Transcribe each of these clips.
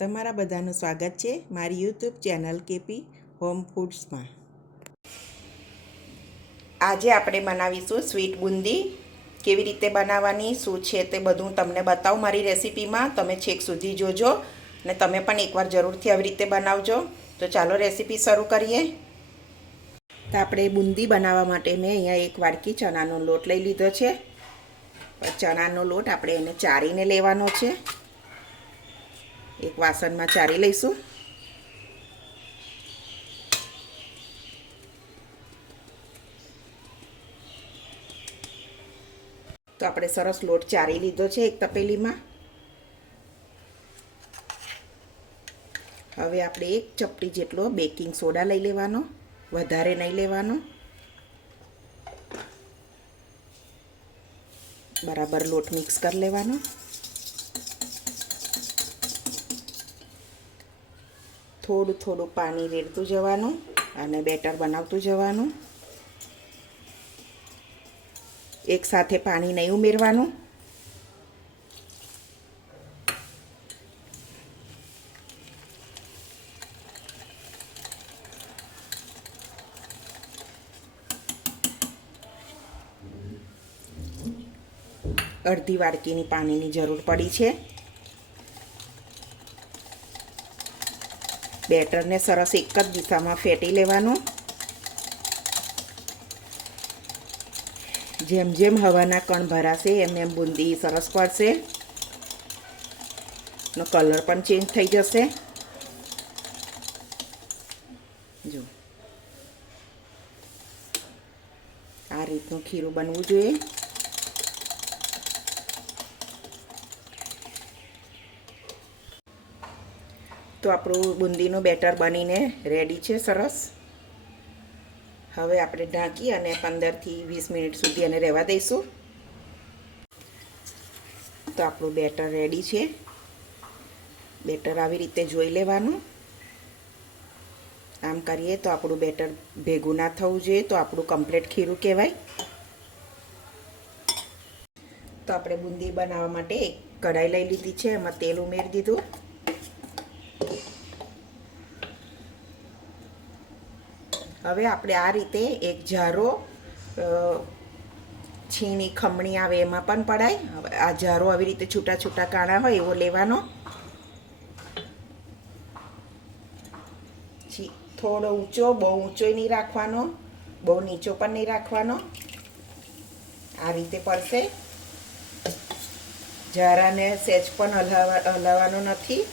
તમારા બધાનું સ્વાગત છે મારી યુટ્યુબ ચેનલ કેપી હોમ ફૂડ્સમાં। આજે આપણે બનાવીશું સ્વીટ બુંદી। કેવી રીતે બનાવવાની, શું છે તે બધું તમને બતાવું મારી રેસીપીમાં। તમે છેક સુધી જોજો અને તમે પણ એકવાર જરૂરથી આવી રીતે બનાવજો। તો ચાલો રેસીપી શરૂ કરીએ। તો આપણે બુંદી બનાવવા માટે મેં અહીંયા એક વાડકી ચણાનો લોટ લઈ લીધો છે। ચણાનો લોટ આપણે એને ચાળીને લેવાનો છે। એક વાસણમાં ચાળી લઈશું। તો આપણે સરસ લોટ ચાળી લીધો છે એક તપેલીમાં। હવે આપણે એક ચપટી જેટલો બેકિંગ સોડા લઈ લેવાનો, વધારે નહીં લેવાનો। બરાબર લોટ મિક્સ કરી લેવાનો। થોડું થોડું પાણી રેડતું જવાનું અને બેટર બનાવતું જવાનું। એકસાથે પાણી નહીં ઉમેરવાનું। અડધી વાડકીની પાણીની જરૂર પડી છે। બેટરને સરસ એક જ દિશામાં ફેટી લેવાનું। જેમ જેમ હવાના કણ ભરાશે એમ એમ બુંદી સરસ પડશે, નો કલર પણ ચેન્જ થઈ જશે। જો આ રીતનું ખીરું બનવું જોઈએ। તો આપણું બુંદીનું બેટર બનીને રેડી છે સરસ। હવે આપણે ઢાંકી અને 15 થી 20 મિનિટ સુધી એને રહેવા દઈશું। તો આપણું બેટર રેડી છે। બેટર આવી રીતે જોઈ લેવાનું। આમ કરીએ તો આપણું બેટર ભેગું ના થવું જોઈએ, તો આપણું કમ્પ્લીટ ખીરું કહેવાય। તો આપણે બુંદી બનાવવા માટે એક કઢાઈ લઈ લીધી છે, એમાં તેલ ઉમેરી દીધું। હવે આપણે આ રીતે એક જારો, છીણી ખમણી આવે એમાં પણ પડાય। હવે આ જારો આવી રીતે છૂટા છૂટા કાણા હોય એવો લેવાનો। થોડો ઊંચો, બહુ ઊંચો નહીં રાખવાનો, બહુ નીચો પણ નહીં રાખવાનો। આ રીતે પડશે। જારાને સહેજ પણ હલાવવાનો નથી।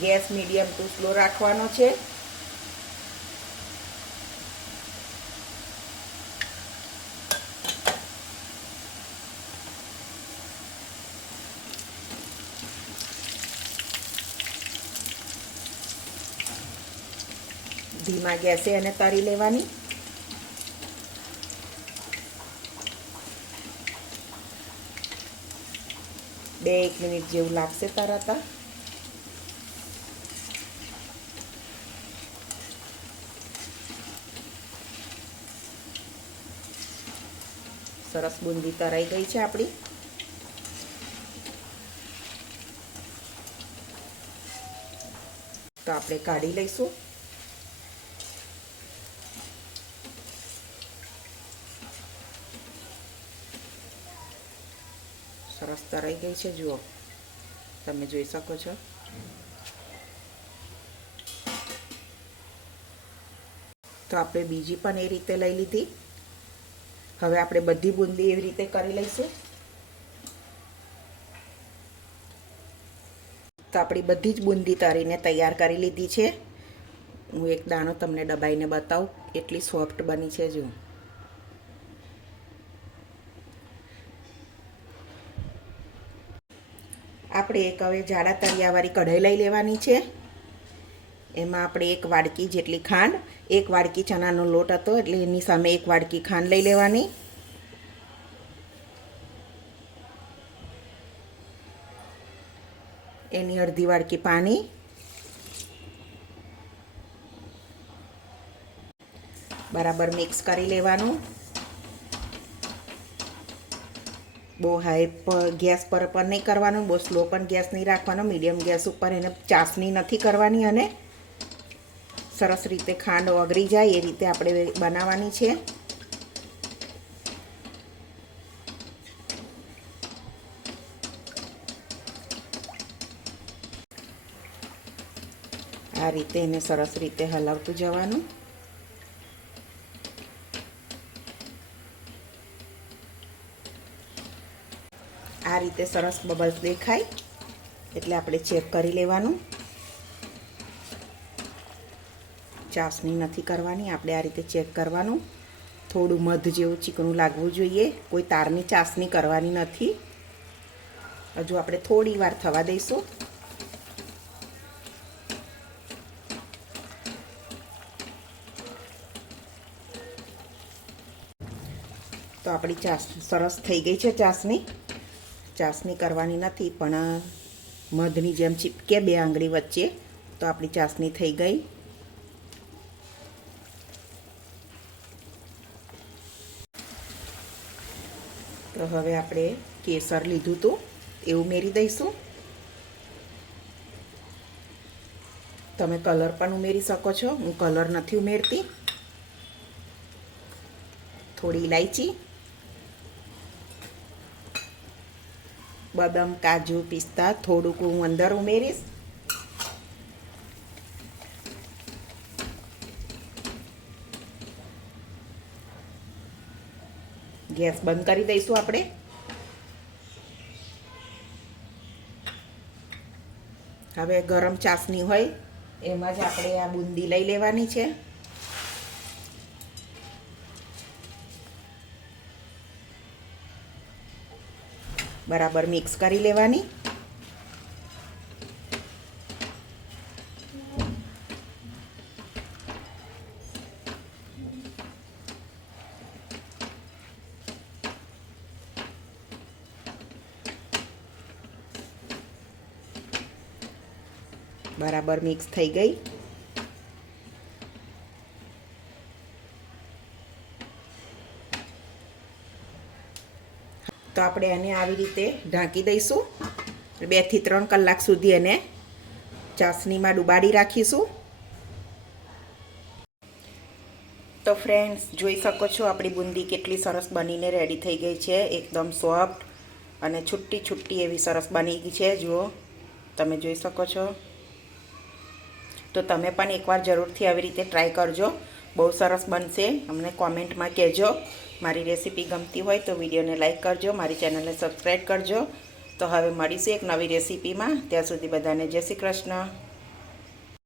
ગેસ મીડિયમ ટુ સ્લો રાખવાનો છે। ધીમા ગેસે એને તળી લેવાની। બે એક મિનિટ જેવું લાગશે તળાતા। સરસ બુંદી તળાઈ ગઈ છે આપણી। તો આપણે કાઢી લઈશું। સરસ તળાઈ ગઈ છે, જુઓ તમે જોઈ શકો છો। તો આપણે બીજી પણ એ રીતે લઈ લીધી। હવે આપણે બધી બુંદી એવી રીતે કરી લઈશું। તો આપણી બધી જ બુંદી તળીને તૈયાર કરી લીધી છે। હું એક દાણો તમને દબાઈને બતાવું, એટલી સોફ્ટ બની છે જુઓ। આપણે એક હવે જાડા તળિયાવાળી કઢાઈ લઈ લેવાની છે। એમાં આપણે એક વાડકી જેટલી ખાંડ, એક વાડકી ચણાનો લોટ હતો એટલે એની સામે એક વાડકી ખાંડ લઈ લેવાની। એની અડધી વાડકી પાણી, બરાબર મિક્સ કરી લેવાનું। બહુ હાઈ ગેસ પર પણ નહીં કરવાનું, બહુ સ્લો પણ ગેસ નહીં રાખવાનો, મીડિયમ ગેસ ઉપર એને ચાસણી નથી કરવાની અને સરસ રીતે ખાંડ ઓગળી જાય એ રીતે આપણે બનાવવાની છે. આ રીતે એને સરસ રીતે હલાવતું જવાનું. આ રીતે સરસ બબલ્સ દેખાય એટલે આપણે ચેક કરી લેવાનું. ચાસણી નથી કરવાની, આપણે આ રીતે ચેક કરવાનું. થોડું મધ જેવું ચીકણું લાગવું જોઈએ, કોઈ તારની ચાસણી કરવાની નથી. હજુ આપણે થોડી વાર થવા દઈશું. તો આપણી સરસ થઈ ગઈ છે ચાસણી. ચાસણી કરવાની નથી પણ મધની જેમ ચીપકે બે આંગળી વચ્ચે, તો આપણી ચાસણી થઈ ગઈ. તો હવે આપણે કેસર લીધું હતું એ ઉમેરી દઈશું. તમે કલર પણ ઉમેરી શકો છો, હું કલર નથી ઉમેરતી. થોડી ઇલાયચી, બદામ, કાજુ, પિસ્તા થોડુંક હું અંદર ઉમેરીશ. ગેસ બંધ કરી દઈશું આપણે. હવે ગરમ ચાસણી હોય એમાં જ આપણે આ બુંદી લઈ લેવાની છે. બરાબર મિક્સ કરી લેવાની. બરાબર મિક્સ થઈ ગઈ. તો આપણે એને આવી રીતે ઢાંકી દઈશું. 2 થી 3 કલાક સુધી એને ચાસણીમાં ડુબાડી રાખીશું. તો ફ્રેન્ડ્સ જોઈ શકો છો આપણી બુંદી કેટલી સરસ બનીને રેડી થઈ ગઈ છે. એકદમ સોફ્ટ અને છુટ્ટી છુટ્ટી એવી સરસ બની ગઈ છે. જુઓ, તમે જોઈ શકો છો. તો તમે પણ એકવાર જરૂરથી આવી રીતે ટ્રાય કરજો, બહુ સરસ બનશે. અમને કોમેન્ટમાં કહેજો. મારી રેસીપી ગમતી હોય તો વિડીયોને લાઈક કરજો, મારી ચેનલને સબસ્ક્રાઈબ કરજો. તો હવે મળીશું એક નવી રેસીપીમાં. ત્યાં સુધી બધાને જય શ્રી કૃષ્ણ.